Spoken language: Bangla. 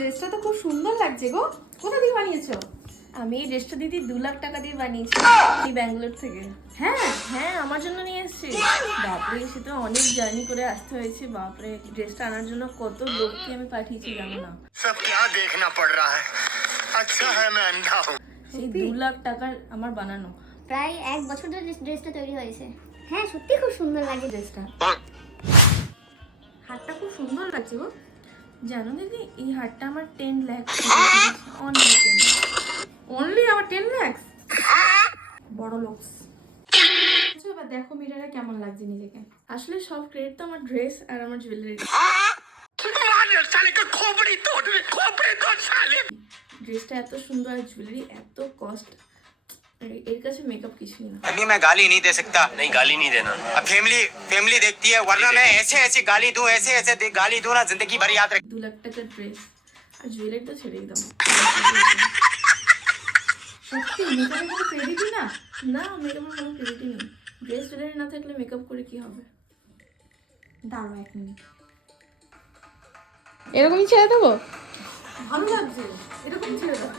ড্রেসটা তো খুব সুন্দর লাগছে গো। কোথা থেকে বানিয়েছো? আমি এই ড্রেসটা দিদি 2 লাখ টাকা দিয়ে বানিয়েছি এই ব্যাঙ্গালোর থেকে। হ্যাঁ, হ্যাঁ, আমার জন্য নিয়ে এসেছি। বাপরে, সে তো অনেক জার্নি করে আসতে হয়েছে। বাপরে, ড্রেসটা আনার জন্য কত লোককে আমি পাঠিয়েছি জানো না। सब क्या देखना पड़ रहा है अच्छा है मैं अंधा हूँ সেই 2 লাখ টাকার আমার বানানো প্রায় 1 বছর ধরে ড্রেসটা তৈরি হয়েছে। হ্যাঁ, সত্যি খুব সুন্দর লাগে ড্রেসটা। হাতটা খুব সুন্দর লাগছে গো। জানো দিদি, এই হারটা আমার 10 লাখ অনলি 10। অনলি আমার 10 লাখ? বড় লোকস। আচ্ছা এবার দেখো মিরারে কেমন লাগছে নিজেকে। আসলে সব ক্রেডিট তো আমার ড্রেস আর আমার জুয়েলারি। साले का खोपड़ी तोड़ साले ড্রেসটা এত সুন্দর আর জুয়েলারি এত কস্ট, এর কাছে মেকআপ কিছুই না। अभी मैं गाली नहीं दे सकता। नहीं गाली नहीं देना अब फैमिली देखती है, वरना मैं ऐसे गाली दूं, ऐसे गाली दूं ना, जिंदगी भर याद रख। 2 লাখ টাকার ড্রেস আর জুয়েলারি তো ছেড়েই দাও। সত্যি মেকআপের কোনো ক্রেডিটই না? না, মেকআপের কোনো ক্রেডিটই নেই। ড্রেস জুয়েলারি না থাকলে মেকআপ করে কি হবে? দাঁড়াও 1 মিনিট। এরকমই ছেড়ে দেবো? ভালো লাগছে, এরকম ছেড়ে দাও।